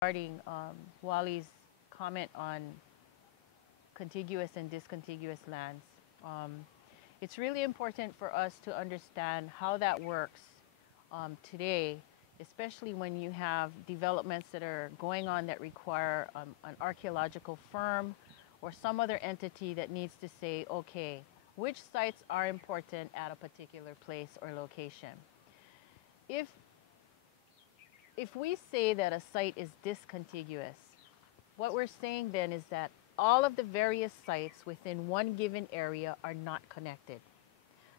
regarding Wally's comment on contiguous and discontiguous lands. Um, it's really important for us to understand how that works today, especially when you have developments that are going on that require an archaeological firm or some other entity that needs to say, okay, which sites are important at a particular place or location. If, if we say that a site is discontiguous, what we're saying then is that all of the various sites within one given area are not connected.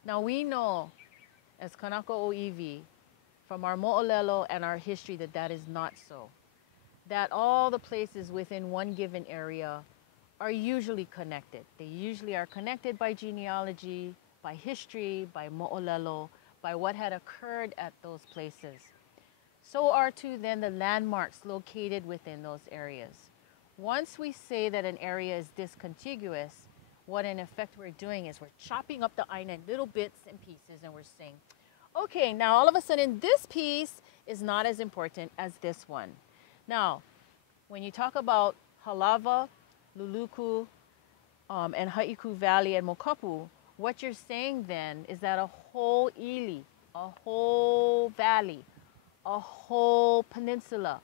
Now we know as Kanaka OEV from our Mo'olelo and our history that that is not so. That all the places within one given area are usually connected. They usually are connected by genealogy, by history, by Mo'olelo, by what had occurred at those places. So are too then the landmarks located within those areas. Once we say that an area is discontiguous, what in effect we're doing is we're chopping up the island little bits and pieces and we're saying, okay, now all of a sudden this piece is not as important as this one. Now, when you talk about Halava, Luluku, and Haiku Valley and Mokapu, what you're saying then is that a whole ili, a whole valley, a whole peninsula,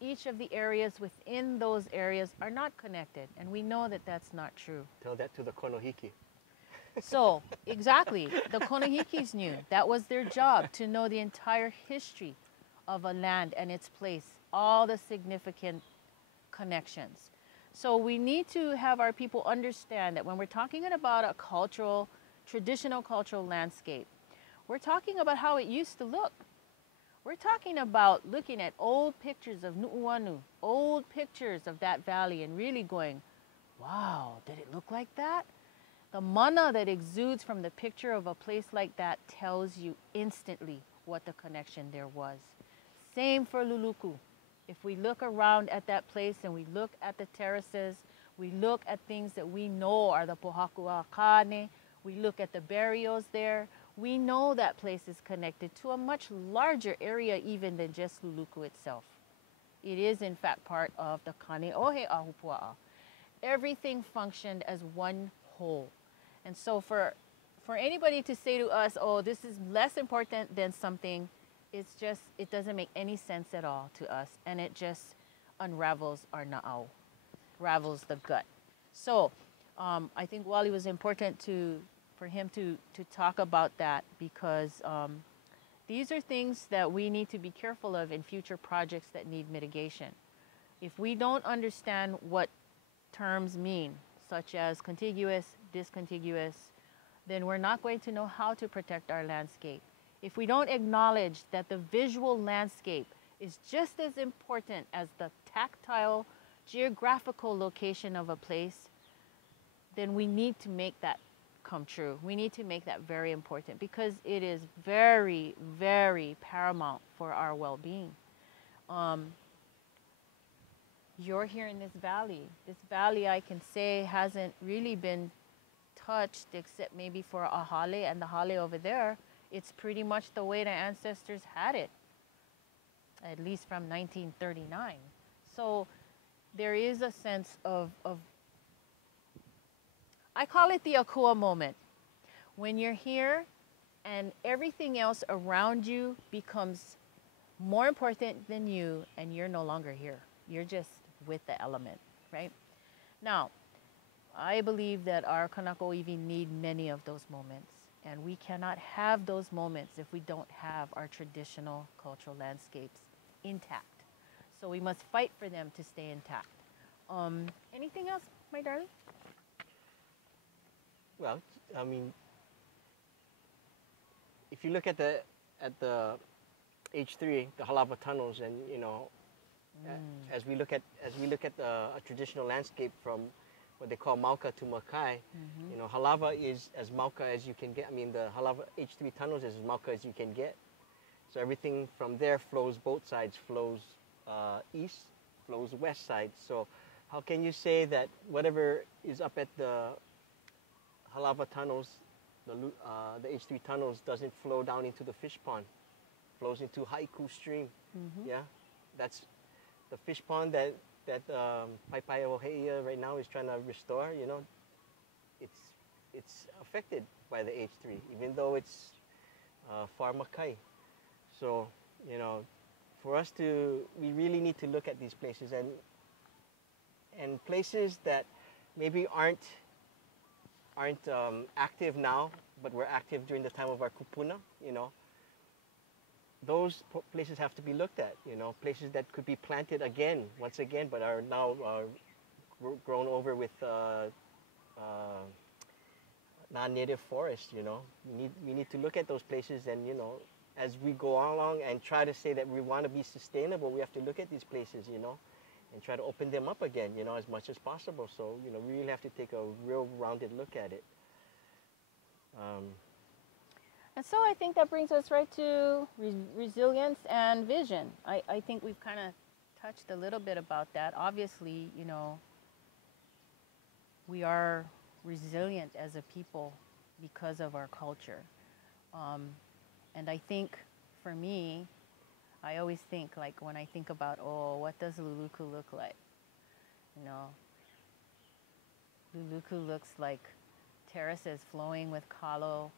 each of the areas within those areas are not connected. And we know that that's not true. Tell that to the Konohiki. So, exactly, the Konohikis knew. That was their job, to know the entire history of a land and its place, all the significant connections. So we need to have our people understand that when we're talking about a cultural, traditional cultural landscape, we're talking about how it used to look. We're talking about looking at old pictures of Nu'uanu, old pictures of that valley and really going, wow, did it look like that? The mana that exudes from the picture of a place like that tells you instantly what the connection there was. Same for Luluku. If we look around at that place and we look at the terraces, we look at things that we know are the Pohakua Kane, we look at the burials there, we know that place is connected to a much larger area even than just Luluku itself. It is in fact part of the Kaneohe Ahupua'a. Everything functioned as one whole. And so for anybody to say to us, oh, this is less important than something, it's just, it doesn't make any sense at all to us. And it just unravels our na'au, ravels the gut. So I think Wally was important for him to talk about that because these are things that we need to be careful of in future projects that need mitigation. If we don't understand what terms mean, such as contiguous, discontiguous, then we're not going to know how to protect our landscape. If we don't acknowledge that the visual landscape is just as important as the tactile, geographical location of a place, then we need to make that come true. We need to make that very important because it is very, very paramount for our well-being. You're here in this valley. This valley, I can say, hasn't really been touched except maybe for a hale and the hale over there. It's pretty much the way the ancestors had it, at least from 1939. So there is a sense of I call it the Akua moment. When you're here and everything else around you becomes more important than you and you're no longer here. You're just with the element, right? Now, I believe that our Kanaka Iwi need many of those moments. And we cannot have those moments if we don't have our traditional cultural landscapes intact. So we must fight for them to stay intact. Anything else, my darling? Well, I mean, if you look at the H3, the Halava tunnels, and you know, as we look at a traditional landscape from what they call Mauka to Makai, you know, Halava is as Mauka as you can get. I mean, the Halava H3 tunnels is as Mauka as you can get. So everything from there flows both sides, flows east, flows west side. So how can you say that whatever is up at the Halava tunnels, the H3 tunnels doesn't flow down into the fish pond, flows into Haiku stream? Yeah, that's the fish pond that Paipaiaho'eia right now is trying to restore, you know, it's affected by the H3, even though it's far Makai. So, you know, for us we really need to look at these places and places that maybe aren't active now, but were active during the time of our kupuna, you know. Those places have to be looked at, you know, places that could be planted again, once again, but are now grown over with non-native forest, you know. We need to look at those places, and, you know, as we go along and try to say that we want to be sustainable, we have to look at these places, you know, and try to open them up again, you know, as much as possible. So, you know, we really have to take a real rounded look at it. And so I think that brings us right to resilience and vision. I think we've kind of touched a little bit about that. Obviously, you know, we are resilient as a people because of our culture. And I think for me, I always think, like, when I think about, oh, what does Luluku look like? You know, Luluku looks like terraces flowing with kalo,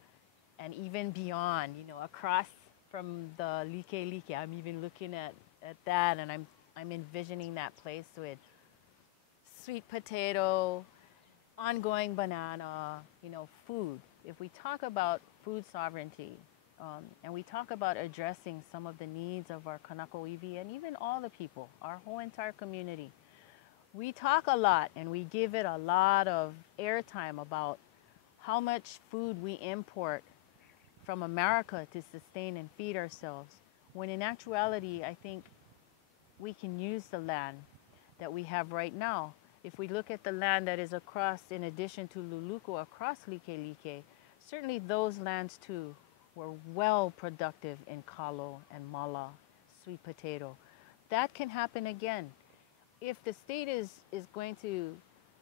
and even beyond, you know, across from the Like. I'm even looking at that, and I'm envisioning that place with sweet potato, ongoing banana, you know, food. If we talk about food sovereignty, and we talk about addressing some of the needs of our Kanaka Iwi and even all the people, our whole entire community, we talk a lot and we give it a lot of airtime about how much food we import from America to sustain and feed ourselves, when in actuality, I think we can use the land that we have right now. If we look at the land that is across, in addition to Luluku, across Like, certainly those lands too were well productive in kalo and mala, sweet potato. That can happen again. If the state is going to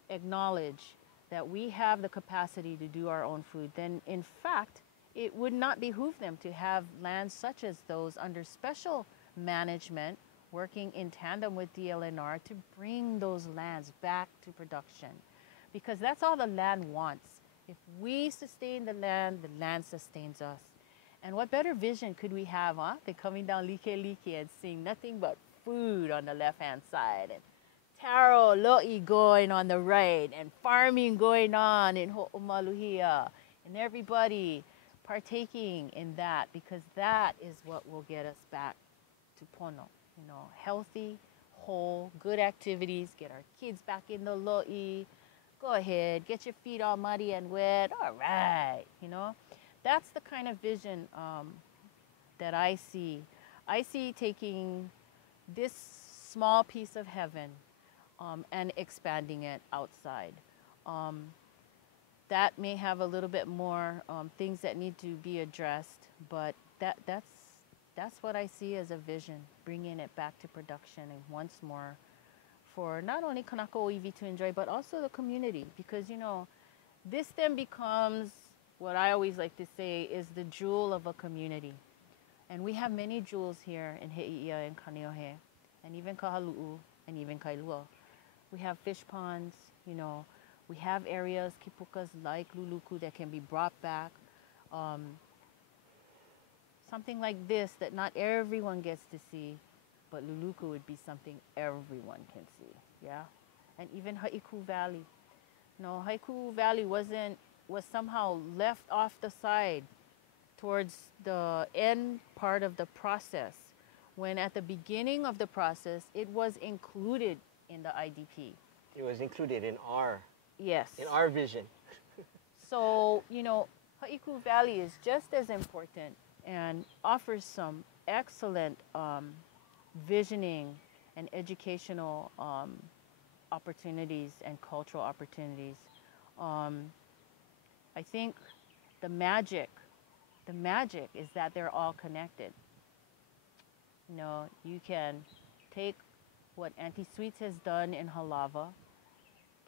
acknowledge that we have the capacity to do our own food, then in fact, it would not behoove them to have lands such as those under special management, working in tandem with DLNR to bring those lands back to production. Because that's all the land wants. If we sustain the land sustains us. And what better vision could we have, huh? Than coming down Like and seeing nothing but food on the left-hand side, and taro lo'i going on the right, and farming going on in Ho'omaluhia, and everybody partaking in that, because that is what will get us back to Pono. You know, healthy, whole, good activities, get our kids back in the lo'i. Go ahead, get your feet all muddy and wet. All right, you know. That's the kind of vision that I see. I see taking this small piece of heaven and expanding it outside. That may have a little bit more things that need to be addressed, but that's what I see as a vision, bringing it back to production and once more for not only Kanaka Iwi to enjoy, but also the community. Because, you know, this then becomes what I always like to say is the jewel of a community. And we have many jewels here in He'i'a and Kaneohe, and even Kahalu'u, and even Kailua. We have fish ponds, you know, we have areas, kipukas like Luluku, that can be brought back. Something like this that not everyone gets to see, but Luluku would be something everyone can see, yeah? And even Haiku Valley. No, Haiku Valley was somehow left off the side towards the end part of the process, when at the beginning of the process, it was included in the IDP. It was included in our vision. So, you know, Haiku Valley is just as important and offers some excellent visioning and educational opportunities and cultural opportunities. I think the magic is that they're all connected. You know, you can take what Auntie Sweets has done in Halava,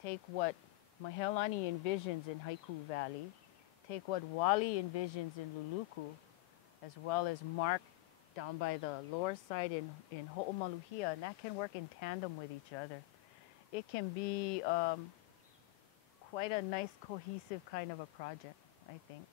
take what Mahealani envisions in Haiku Valley, take what Wally envisions in Luluku, as well as Mark down by the lower side in Ho'omaluhia, and that can work in tandem with each other. It can be quite a nice cohesive kind of a project, I think.